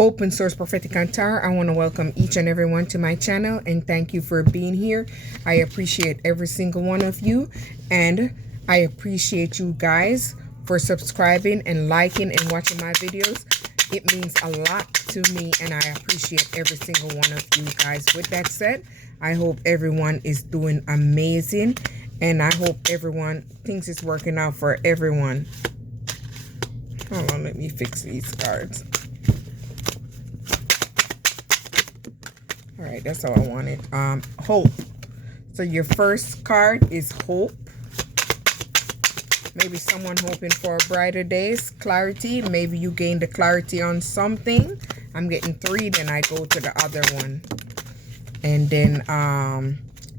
Open Source Prophetic and Tarot. I want to welcome each and everyone to my channel and thank you for being here. I appreciate every single one of you, and I appreciate you guys for subscribing and liking and watching my videos. It means a lot to me and I appreciate every single one of you guys. With that said, I hope everyone is doing amazing and I hope everyone thinks it's working out for everyone. Hold on, let me fix these cards. All right, that's how I want it. Hope. So your first card is hope. Maybe someone hoping for brighter days, clarity. Maybe you gain the clarity on something. I'm getting 3, then I go to the other one. And then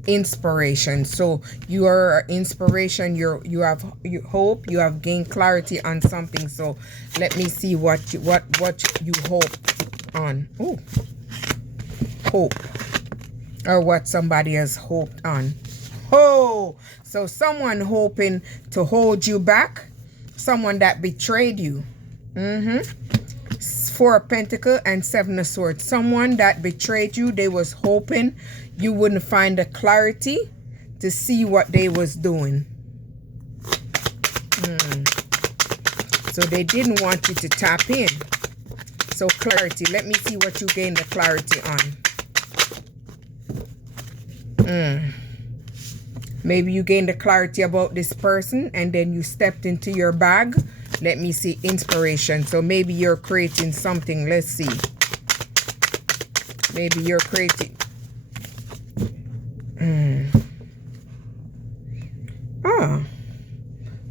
inspiration. So your inspiration, you have hope, you have gained clarity on something. So let me see what you hope on. Oh. Hope, or what somebody has hoped on. Oh, so someone hoping to hold you back, someone that betrayed you. 4 of Pentacles and 7 of Swords. Someone that betrayed you, they was hoping you wouldn't find the clarity to see what they was doing. So they didn't want you to tap in. So clarity, let me see what you gain the clarity on. Maybe you gained the clarity about this person and then you stepped into your bag. Let me see inspiration. So maybe you're creating something. Let's see. Maybe you're creating.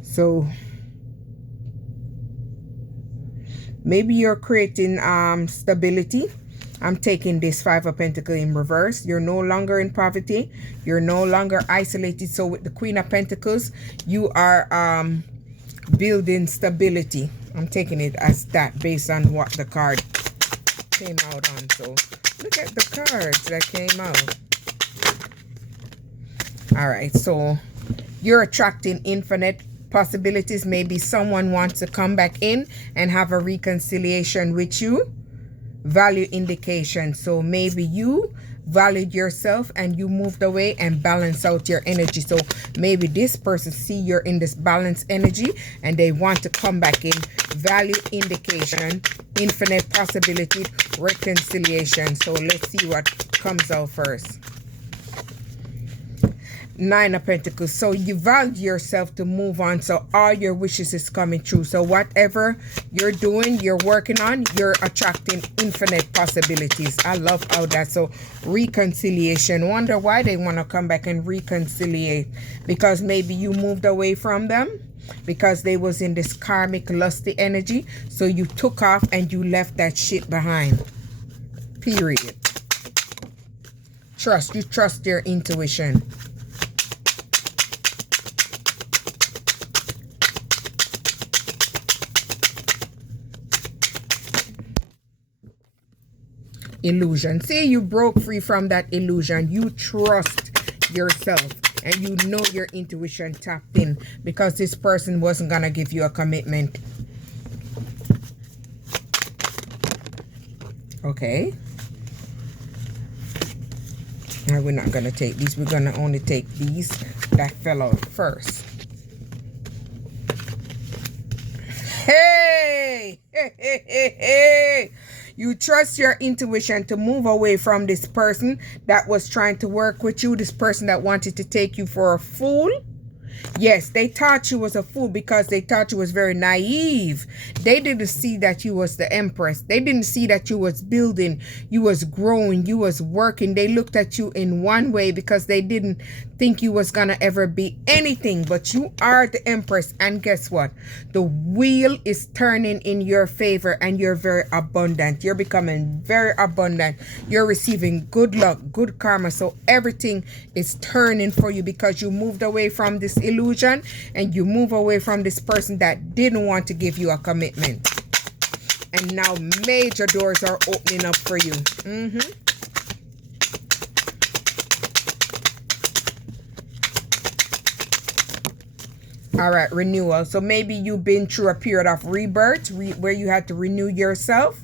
So maybe you're creating stability. I'm taking this 5 of Pentacles in reverse. You're no longer in poverty. You're no longer isolated. So with the Queen of Pentacles, you are building stability. I'm taking it as that based on what the card came out on. So look at the cards that came out. All right. So you're attracting infinite possibilities. Maybe someone wants to come back in and have a reconciliation with you. Value indication. So maybe you valued yourself and you moved away and balance out your energy. So maybe this person see you're in this balanced energy and they want to come back in. Value indication, infinite possibility, reconciliation. So let's see what comes out first. 9 of Pentacles. So you value yourself to move on. So all your wishes is coming true. So whatever you're doing, you're working on, you're attracting infinite possibilities. I love how that. So reconciliation. Wonder why they want to come back and reconciliate. Because maybe you moved away from them. Because they was in this karmic lusty energy. So you took off and you left that shit behind. Period. Trust. You trust your intuition. Illusion. See, you broke free from that illusion. You trust yourself and you know your intuition tapped in because this person wasn't gonna give you a commitment. Okay. Now we're not gonna take these. We're gonna only take these that fell out first. Hey! Hey, hey, hey, hey! You trust your intuition to move away from this person that was trying to work with you, this person that wanted to take you for a fool. Yes, they thought you was a fool because they thought you was very naive. They didn't see that you was the Empress. They didn't see that you was building, you was growing, you was working. They looked at you in one way because they didn't think you was gonna ever be anything, but you are the Empress. And guess what? The wheel is turning in your favor and you're very abundant. You're becoming very abundant. You're receiving good luck, good karma. So everything is turning for you because you moved away from this illusion and you move away from this person that didn't want to give you a commitment. And now major doors are opening up for you. All right, renewal. So maybe you've been through a period of rebirth where you had to renew yourself.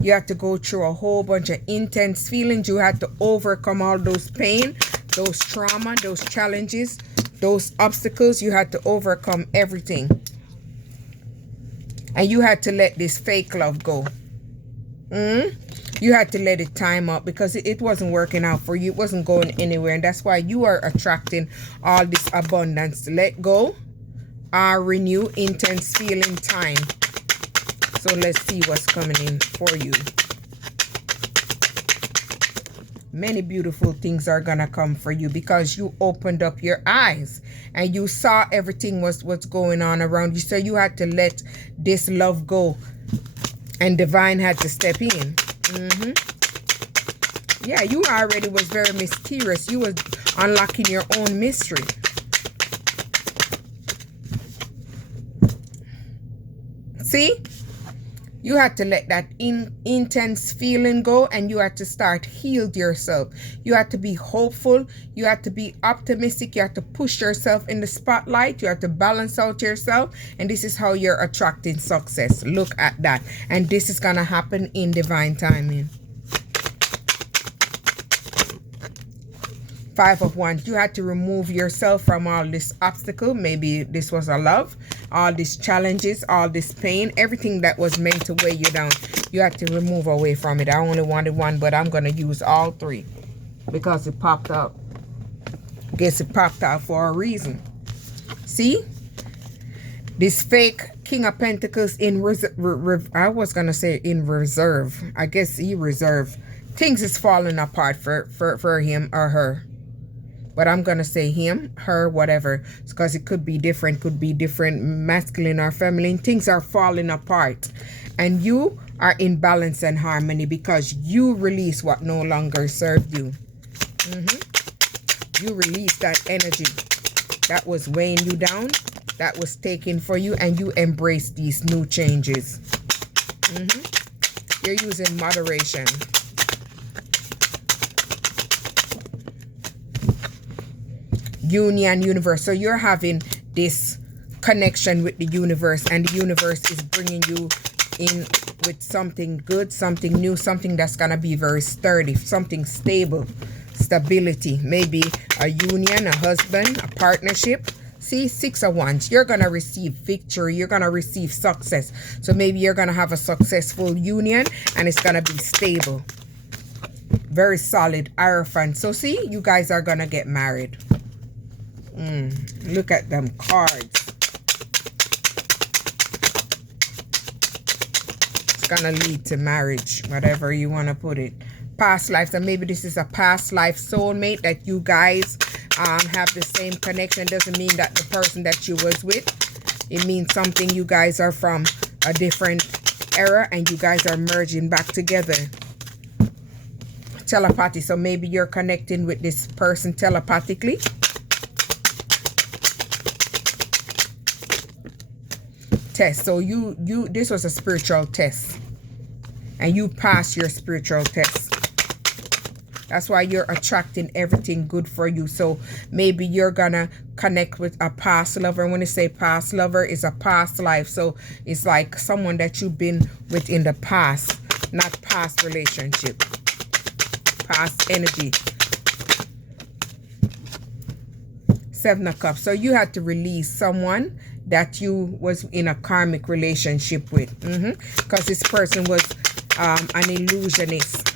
You had to go through a whole bunch of intense feelings. You had to overcome all those pain, those trauma, those challenges, those obstacles. You had to overcome everything. And you had to let this fake love go. You had to let it time up because it wasn't working out for you. It wasn't going anywhere. And that's why you are attracting all this abundance. Let go, renew, intense feeling, time. So let's see what's coming in for you. Many beautiful things are gonna come for you because you opened up your eyes and you saw everything what's going on around you. So you had to let this love go, and divine had to step in. Yeah, you already was very mysterious. You was unlocking your own mystery. See? You had to let that intense feeling go, and you had to start healed yourself. You had to be hopeful. You had to be optimistic. You had to push yourself in the spotlight. You had to balance out yourself. And this is how you're attracting success. Look at that. And this is going to happen in divine timing. 5 of Wands. You had to remove yourself from all this obstacle. Maybe this was a love. All these challenges, all this pain, everything that was meant to weigh you down. You had to remove away from it. I only wanted one, but I'm going to use all 3 because it popped out. Guess it popped out for a reason. See? This fake King of Pentacles in reserve. I was going to say in reserve. I guess he reserved. Things is falling apart for him or her. But I'm going to say him, her, whatever. Because it could be different masculine or feminine. Things are falling apart. And you are in balance and harmony because you release what no longer served you. You release that energy that was weighing you down, that was taken for you, and you embrace these new changes. You're using moderation. Union, universe. So you're having this connection with the universe, and the universe is bringing you in with something good, something new, something that's gonna be very sturdy, something stable, stability, maybe a union, a husband, a partnership. See, 6 of Wands. You're gonna receive victory. You're gonna receive success. So maybe you're gonna have a successful union, and it's gonna be stable, very solid, Hierophant. So see, you guys are gonna get married. Look at them cards. It's gonna lead to marriage, whatever you want to put it. Past lives, and maybe this is a past life soulmate that you guys have the same connection. Doesn't mean that the person that you was with. It means something. You guys are from a different era and you guys are merging back together. Telepathy. So maybe you're connecting with this person telepathically. Test. So this was a spiritual test, and you passed your spiritual test. That's why you're attracting everything good for you. So maybe you're gonna connect with a past lover. And when you say past lover, it's a past life. So it's like someone that you've been with in the past, not past relationship, past energy. 7 of Cups. So you had to release someone that you was in a karmic relationship with, because this person was an illusionist.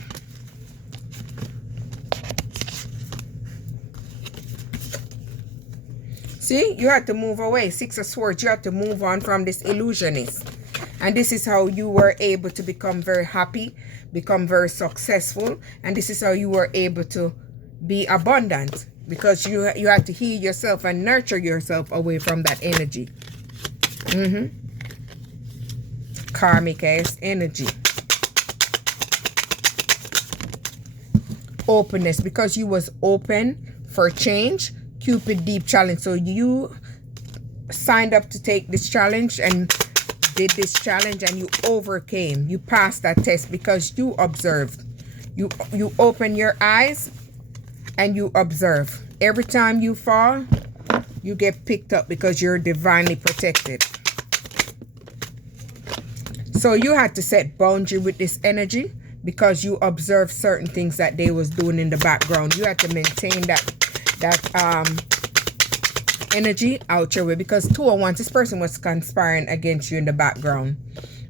See, you had to move away. 6 of Swords. You had to move on from this illusionist, and this is how you were able to become very happy, become very successful, and this is how you were able to be abundant, because you had to heal yourself and nurture yourself away from that energy. Karmic ass energy. Openness, because you was open for change. Cupid deep challenge. So you signed up to take this challenge and did this challenge, and you overcame. You passed that test because you observed. You open your eyes and you observe. Every time you fall, you get picked up because you're divinely protected. So you had to set boundary with this energy because you observed certain things that they was doing in the background. You had to maintain that energy out your way, because 2 of Wands, this person was conspiring against you in the background.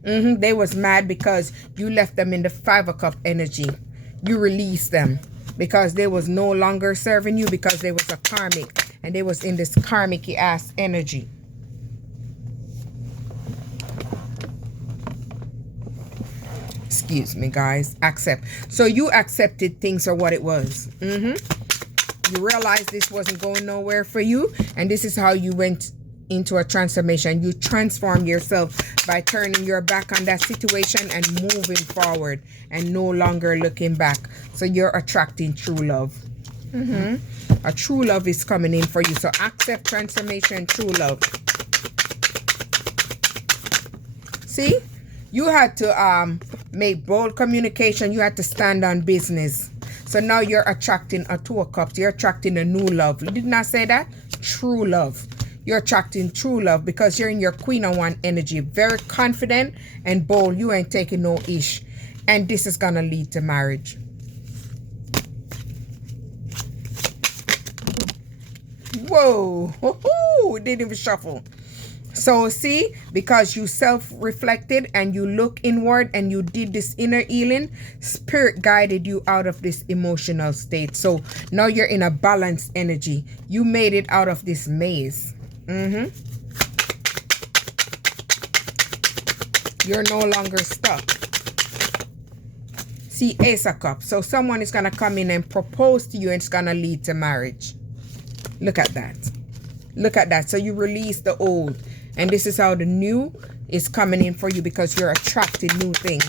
They was mad because you left them in the 5 of Cups energy. You released them because they was no longer serving you, because they was a karmic and they was in this karmic ass energy. Excuse me, guys. Accept. So you accepted things for what it was. You realized this wasn't going nowhere for you, and this is how you went into a transformation. You transform yourself by turning your back on that situation and moving forward and no longer looking back. So you're attracting true love. A true love is coming in for you. So accept transformation, true love. See, you had to make bold communication. You had to stand on business. So now you're attracting a 2 of Cups. You're attracting a new love. You did not say that? True love. You're attracting true love because you're in your Queen of Wands energy. Very confident and bold. You ain't taking no ish. And this is going to lead to marriage. Whoa. It didn't even shuffle. So see, because you self-reflected and you look inward and you did this inner healing, Spirit guided you out of this emotional state. So now you're in a balanced energy. You made it out of this maze. You're no longer stuck. See, Ace of Cups. So someone is going to come in and propose to you, and it's going to lead to marriage. Look at that. Look at that. So you release the old. And this is how the new is coming in for you, because you're attracting new things.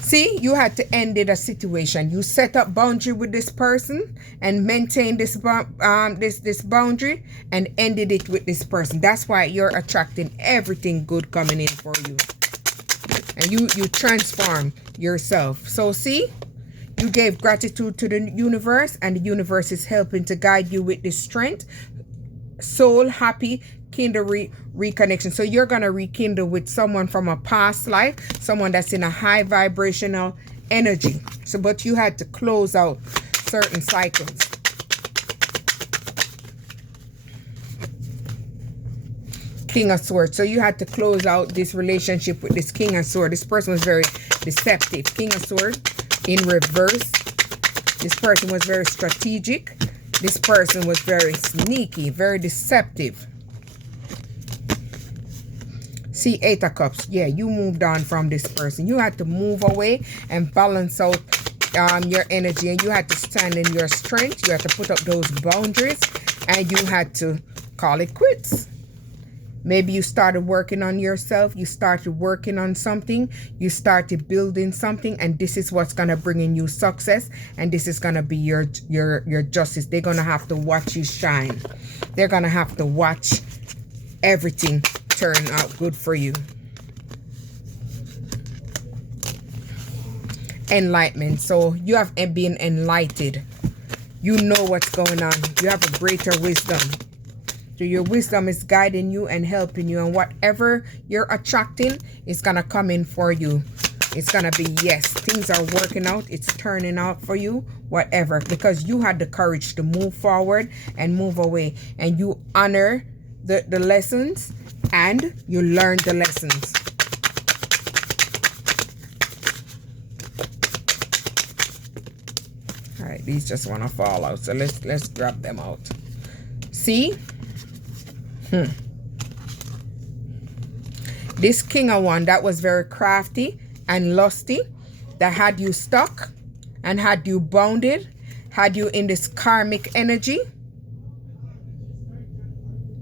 See, you had to end a situation. You set up boundary with this person and maintain this boundary and ended it with this person. That's why you're attracting everything good coming in for you. And you transform yourself. So see, you gave gratitude to the universe, and the universe is helping to guide you with this strength. Soul happy, kindle reconnection. So you're going to rekindle with someone from a past life, someone that's in a high vibrational energy. So, but you had to close out certain cycles. King of Swords. So you had to close out this relationship with this King of Swords. This person was very deceptive. King of Swords in reverse. This person was very strategic. This person was very sneaky, very deceptive. See, 8 of Cups. Yeah, you moved on from this person. You had to move away and balance out your energy, and you had to stand in your strength. You had to put up those boundaries, and you had to call it quits. Maybe you started working on yourself. You started working on something. You started building something, and this is what's gonna bring in you success. And this is gonna be your justice. They're gonna have to watch you shine. They're gonna have to watch everything turn out good for you. Enlightenment. So you have been enlightened. You know what's going on. You have a greater wisdom. So your wisdom is guiding you and helping you, and whatever you're attracting is gonna come in for you. It's gonna be yes, things are working out, it's turning out for you, whatever, because you had the courage to move forward and move away, and you honor the lessons and you learn the lessons. All right, these just want to fall out, so let's grab them out. See, this King of Wands that was very crafty and lusty, that had you stuck and had you bounded, had you in this karmic energy.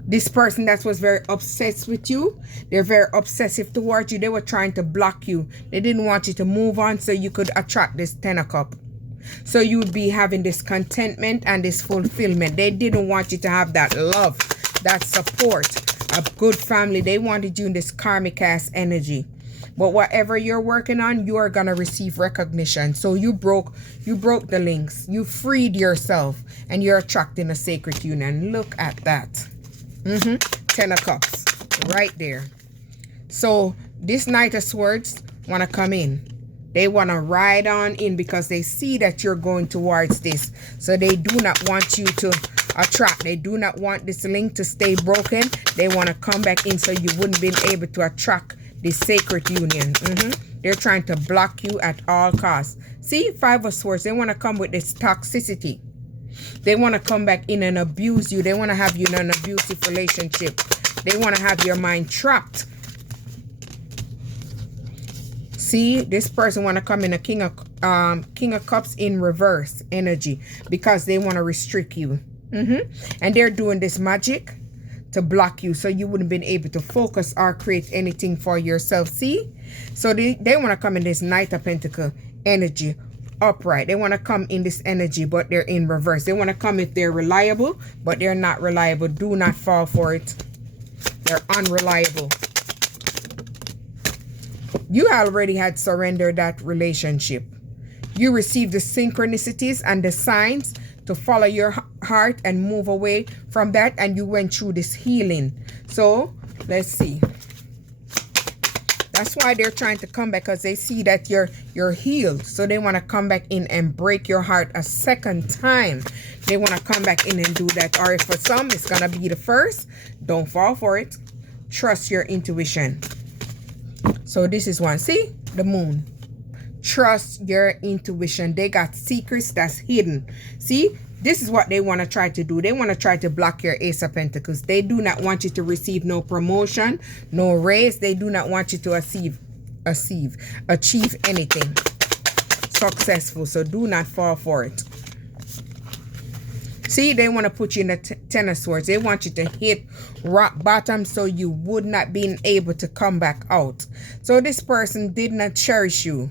This person that was very obsessed with you, they're very obsessive towards you. They were trying to block you. They didn't want you to move on so you could attract this 10 of Cups. So you would be having this contentment and this fulfillment. They didn't want you to have that love, that support, a good family. They wanted you in this karmic ass energy. But whatever you're working on, you are gonna receive recognition. So you broke the links. You freed yourself, and you're attracting a sacred union. Look at that. 10 of Cups right there. So this Knight of Swords want to come in. They want to ride on in because they see that you're going towards this. So they do not want you to attract. They do not want this link to stay broken. They want to come back in so you wouldn't be able to attract this sacred union. They're trying to block you at all costs. See, 5 of Swords, they want to come with this toxicity. They want to come back in and abuse you. They want to have you in an abusive relationship. They want to have your mind trapped. See, this person want to come in a King of Cups in reverse energy because they want to restrict you. And they're doing this magic to block you so you wouldn't been able to focus or create anything for yourself. See, so they want to come in this Knight of Pentacle energy upright. They want to come in this energy, but they're in reverse. They want to come if they're reliable, but they're not reliable. Do not fall for it. They're unreliable. You already had surrendered that relationship. You received the synchronicities and the signs to follow your heart and move away from that, and you went through this healing. So let's see. That's why they're trying to come back, because they see that you're healed. So they want to come back in and break your heart a second time. They want to come back in and do that. Or if for some it's gonna be the first, don't fall for it. Trust your intuition. So this is one. See, the Moon. Trust your intuition. They got secrets that's hidden. See, this is what they want to try to do. They want to try to block your Ace of Pentacles. They do not want you to receive no promotion, no raise. They do not want you to achieve anything successful. So do not fall for it. See, they want to put you in the 10 of Swords. They want you to hit rock bottom so you would not be able to come back out. So this person did not cherish you.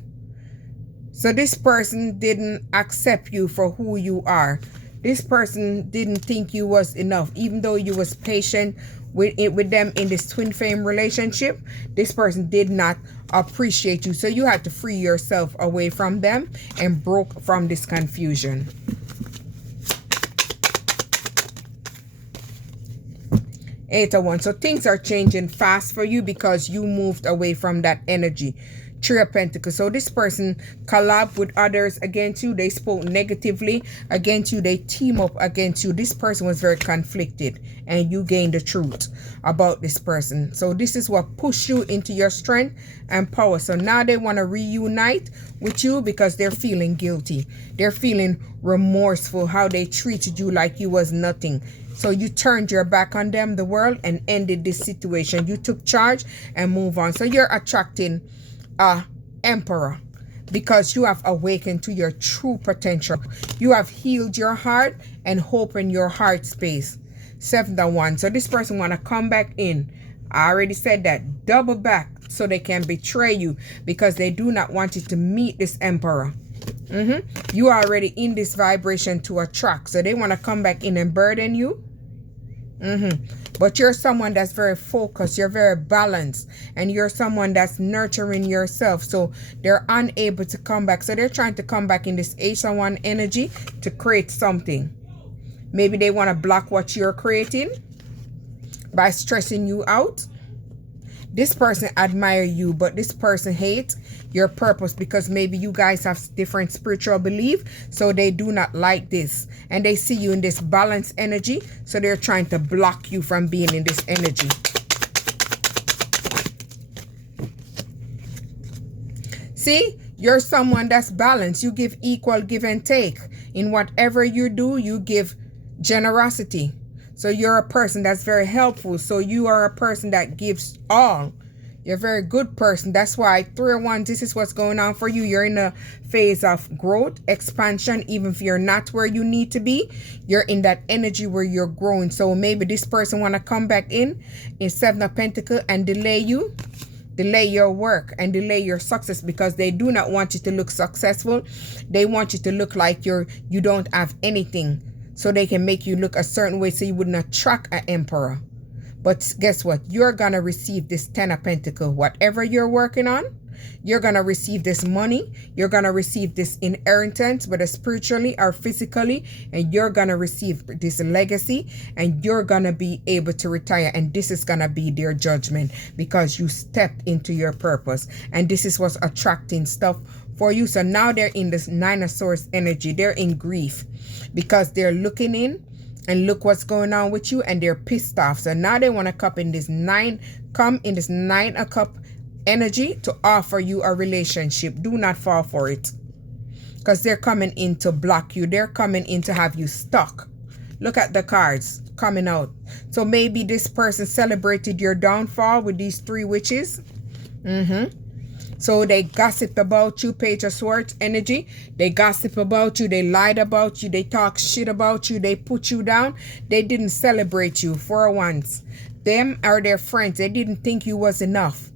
So this person didn't accept you for who you are. This person didn't think you was enough. Even though you was patient with them in this twin flame relationship, this person did not appreciate you. So you had to free yourself away from them and broke from this confusion. Eight of Wands. So things are changing fast for you because you moved away from that energy. Three of Pentacles. So this person collab with others against you. They spoke negatively against you. They team up against you. This person was very conflicted, and you gained the truth about this person. So this is what pushed you into your strength and power. So now they want to reunite with you because they're feeling guilty. They're feeling remorseful how they treated you like you was nothing. So you turned your back on them, the world, and ended this situation. You took charge and move on. So you're attracting Emperor because you have awakened to your true potential. You have healed your heart and opened your heart space. 7 of Wands. So this person want to come back in. I already said that. Double back so they can betray you because they do not want you to meet this Emperor. You are already in this vibration to attract. So they want to come back in and burden you. But you're someone that's very focused. You're very balanced. And you're someone that's nurturing yourself. So they're unable to come back. So they're trying to come back in this Ace of Wands energy to create something. Maybe they want to block what you're creating by stressing you out. This person admire you, but this person hates your purpose because maybe you guys have different spiritual belief. So they do not like this. And they see you in this balanced energy. So they're trying to block you from being in this energy. See, you're someone that's balanced. You give equal give and take. In whatever you do, you give generosity. So you're a person that's very helpful. So you are a person that gives all. You're a very good person. That's why 3 of Wands, this is what's going on for you. You're in a phase of growth, expansion. Even if you're not where you need to be, you're in that energy where you're growing. So maybe this person want to come back in 7 of Pentacles and delay you. Delay your work and delay your success because they do not want you to look successful. They want you to look like you don't have anything. So they can make you look a certain way so you wouldn't attract an Emperor. But guess what? You're going to receive this 10 of Pentacles. Whatever you're working on, you're going to receive this money. You're going to receive this inheritance, whether spiritually or physically. And you're going to receive this legacy. And you're going to be able to retire. And this is going to be their judgment because you stepped into your purpose. And this is what's attracting stuff for you. So now they're in this 9 of Swords energy. They're in grief because they're looking in and look what's going on with you, and they're pissed off. So now they want to come in this 9 of Cup energy to offer you a relationship. Do not fall for it, because they're coming in to block you. They're coming in to have you stuck. Look at the cards coming out. So maybe this person celebrated your downfall with these 3 witches. So they gossiped about you, Page of Swords energy. They gossip about you. They lied about you. They talk shit about you. They put you down. They didn't celebrate you for once. Them are their friends. They didn't think you was enough.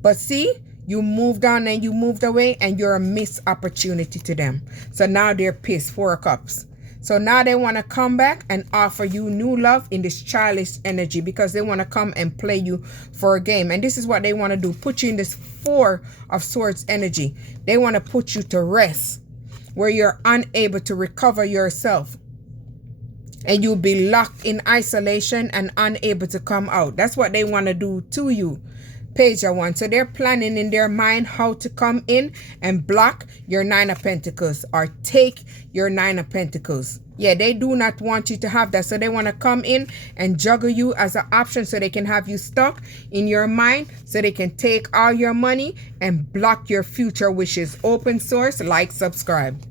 But see, you moved on and you moved away, and you're a missed opportunity to them. So now they're pissed. 4 of Cups. So now they want to come back and offer you new love in this childish energy, because they want to come and play you for a game. And this is what they want to do. Put you in this 4 of Swords energy. They want to put you to rest, where you're unable to recover yourself. And you'll be locked in isolation and unable to come out. That's what they want to do to you, Page of Wands. So they're planning in their mind how to come in and block your 9 of Pentacles or take your 9 of Pentacles. Yeah, they do not want you to have that. So they want to come in and juggle you as an option, so they can have you stuck in your mind, so they can take all your money and block your future wishes. Open source, like, subscribe.